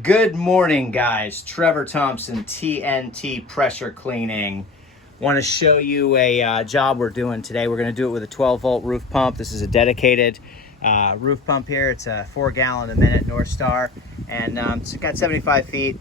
Good morning, guys. Trevor Thompson, TNT Pressure Cleaning. Want to show you a job we're doing today. We're going to do it with a 12-volt roof pump. This is a dedicated roof pump here. It's a 4-gallon a minute North Star, and it's got 75 feet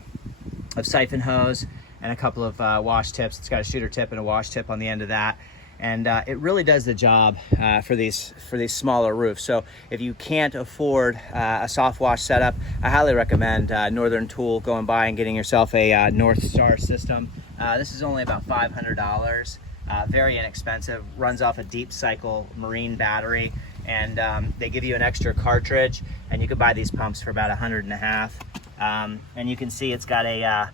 of siphon hose and a couple of wash tips. It's got a shooter tip and a wash tip on the end of that. And it really does the job for these smaller roofs. So if you can't afford a soft wash setup, I highly recommend Northern Tool going by and getting yourself a North Star system. This is only about $500, very inexpensive, runs off a deep cycle marine battery, and they give you an extra cartridge, and you can buy these pumps for about $150. And you can see it's got a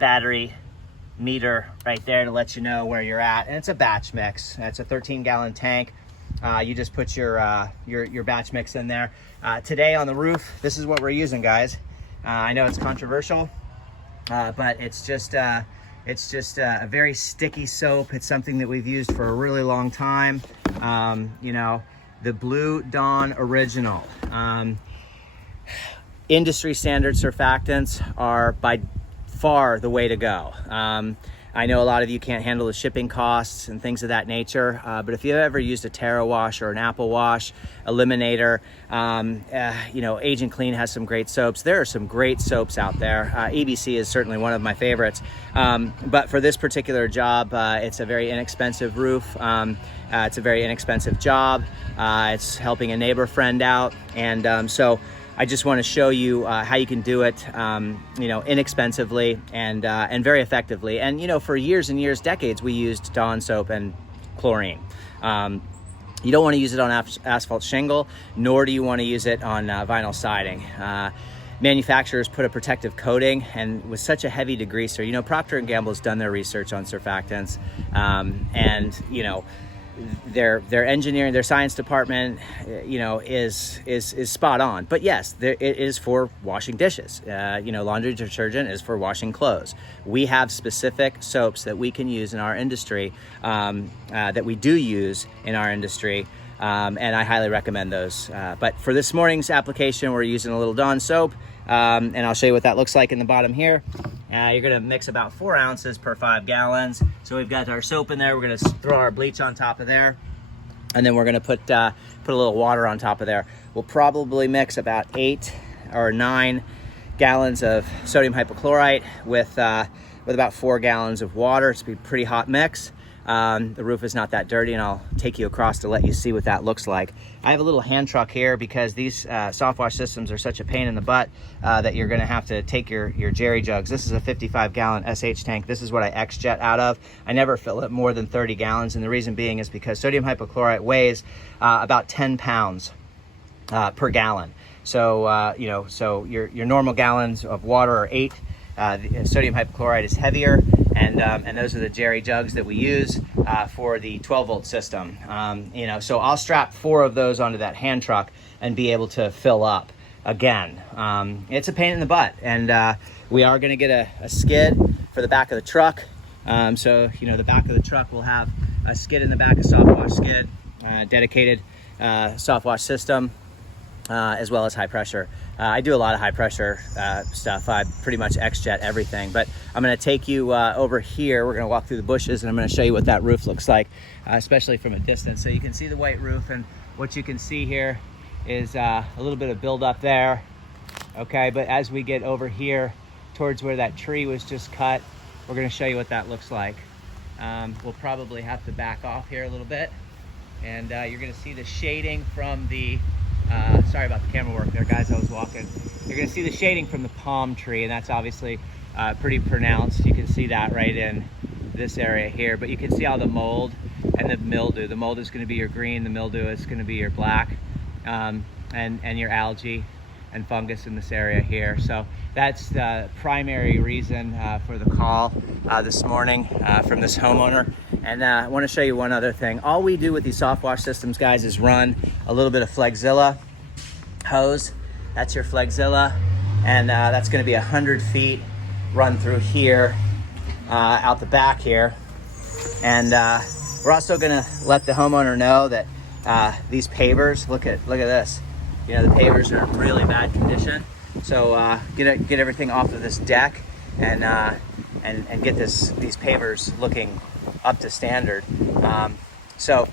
battery meter right there to let you know where you're at, and it's a batch mix. It's a 13-gallon tank. You just put your batch mix in there. Today on the roof, this is what we're using, guys. I know it's controversial, but it's just a very sticky soap. It's something that we've used for a really long time. You know, the Blue Dawn Original. Industry standard surfactants are by far the way to go. I know a lot of you can't handle the shipping costs and things of that nature, but if you've ever used a Terra Wash or an Apple Wash, Eliminator, you know, Agent Clean has some great soaps. There are some great soaps out there. EBC is certainly one of my favorites, but for this particular job, it's a very inexpensive roof. It's a very inexpensive job. It's helping a neighbor friend out, and so I just want to show you how you can do it, you know, inexpensively and very effectively. And you know, for years and years, decades, we used Dawn soap and chlorine. You don't want to use it on asphalt shingle, nor do you want to use it on vinyl siding. Manufacturers put a protective coating, and with such a heavy degreaser, you know, Procter & Gamble has done their research on surfactants, and you know, their engineering, their science department, you know, is spot on. But yes, it is for washing dishes. You know, laundry detergent is for washing clothes. We have specific soaps that we can use in our industry, that we do use in our industry, and I highly recommend those. But for this morning's application, we're using a little Dawn soap, and I'll show you what that looks like in the bottom here. You're gonna mix about 4 ounces per 5 gallons. So we've got our soap in there. We're gonna throw our bleach on top of there, and then we're gonna put a little water on top of there. We'll probably mix about 8 or 9 gallons of sodium hypochlorite with about 4 gallons of water. It's a pretty hot mix. The roof is not that dirty, and I'll take you across to let you see what that looks like. I have a little hand truck here because these soft wash systems are such a pain in the butt that you're gonna have to take your jerry jugs. This is a 55-gallon SH tank. This is what I X-jet out of. I never fill it more than 30 gallons, and the reason being is because sodium hypochlorite weighs about 10 pounds per gallon. So, you know, so your normal gallons of water are 8. The sodium hypochlorite is heavier, and those are the jerry jugs that we use for the 12-volt system. You know, so I'll strap 4 of those onto that hand truck and be able to fill up again. It's a pain in the butt, and we are going to get a skid for the back of the truck. So, you know, the back of the truck will have a skid in the back, a soft wash skid, dedicated soft wash system, as well as high pressure. I do a lot of high pressure stuff. I pretty much X-jet everything, but I'm gonna take you over here. We're gonna walk through the bushes, and I'm gonna show you what that roof looks like, especially from a distance. So you can see the white roof, and what you can see here is a little bit of buildup there. Okay, but as we get over here towards where that tree was just cut, we're gonna show you what that looks like. We'll probably have to back off here a little bit, and you're gonna see the shading from the sorry about the camera work there, guys. I was walking. You're going to see the shading from the palm tree, and that's obviously pretty pronounced. You can see that right in this area here, but you can see all the mold and the mildew. The mold is going to be your green, the mildew is going to be your black, and your algae and fungus in this area here. So that's the primary reason for the call this morning from this homeowner. And I want to show you one other thing. All we do with these soft wash systems, guys, is run a little bit of Flexzilla hose. That's your Flexzilla, and that's going to be 100 feet run through here, out the back here. And we're also going to let the homeowner know that these pavers, look at this. You know, the pavers are in really bad condition. So get everything off of this deck and get these pavers looking up to standard. So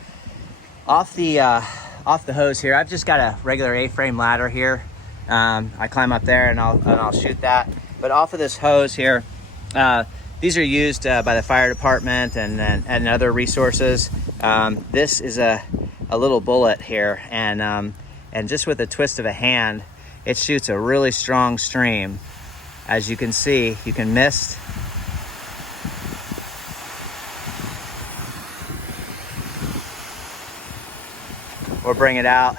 off the hose here, I've just got a regular A-frame ladder here. I climb up there and I'll shoot that. But off of this hose here, these are used by the fire department and other resources. This is a little bullet here, and just with a twist of a hand, it shoots a really strong stream. As you can see, you can mist. Or bring it out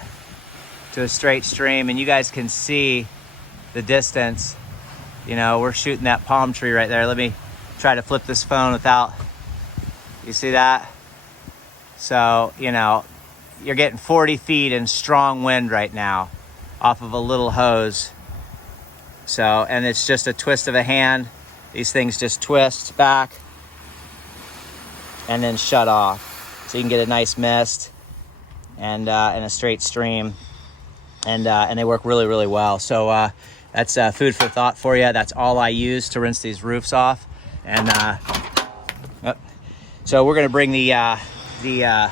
to a straight stream, and you guys can see the distance. You know, we're shooting that palm tree right there. Let me try to flip this phone without, you see that? So, you know, you're getting 40 feet in strong wind right now off of a little hose. So, and it's just a twist of a hand. These things just twist back and then shut off. So you can get a nice mist and a straight stream, and they work really, really well. So that's food for thought for you. That's all I use to rinse these roofs off. And so we're gonna bring the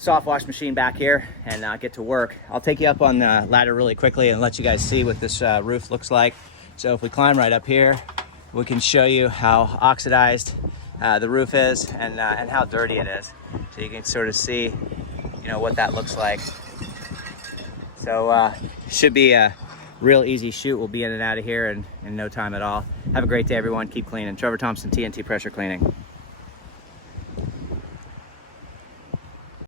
soft wash machine back here and get to work. I'll take you up on the ladder really quickly and let you guys see what this roof looks like. So if we climb right up here, we can show you how oxidized the roof is and how dirty it is. So you can sort of see, you know, what that looks like. So should be a real easy shoot. We'll be in and out of here in no time at all. Have a great day, everyone. Keep cleaning. Trevor Thompson, TNT Pressure Cleaning.